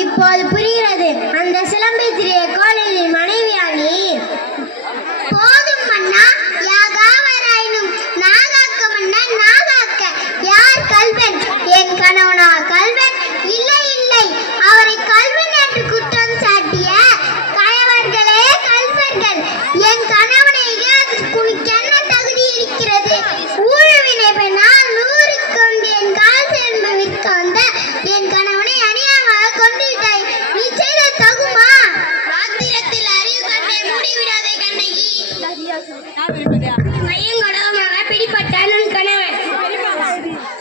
இப்போது புரிகிறது. அந்த சிலம்பை திரிய கோளின் மனைவியானி. போதும் மன்னா, யாகாவராயினும் நாகாக்க மன்னா, நாகாக்க. யார் கல்வன்? என் கணவனா கல்வன்? இல்லை இல்லை, அவரை கல்வன் என்று குற்றம் சாட்டிய கயவர்களே கல்வர்கள். என் கணவனை உனக்கு என்ன தகுதி இருக்கிறது? ஊழவினை பெண்ணால் 100 கொண்டு என் கால் சேர்ந்து விற்க வந்த என் கணவனை அநியாயமாக கொண்டு விட்டாய். நீ செய்த தகுமா? ஆத்திரத்தில் அறிவு கண்ணை மூடிவிடாதே கண்ணகி. மையங்கடமாக பிடிப்பட்டான் உன் கணவன்.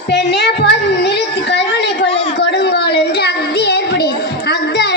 பெண்ணே போது நிறுத்தி கல்வனை போல கொடுங்கோல் என்று அக்தி ஏற்படு. அக்தர்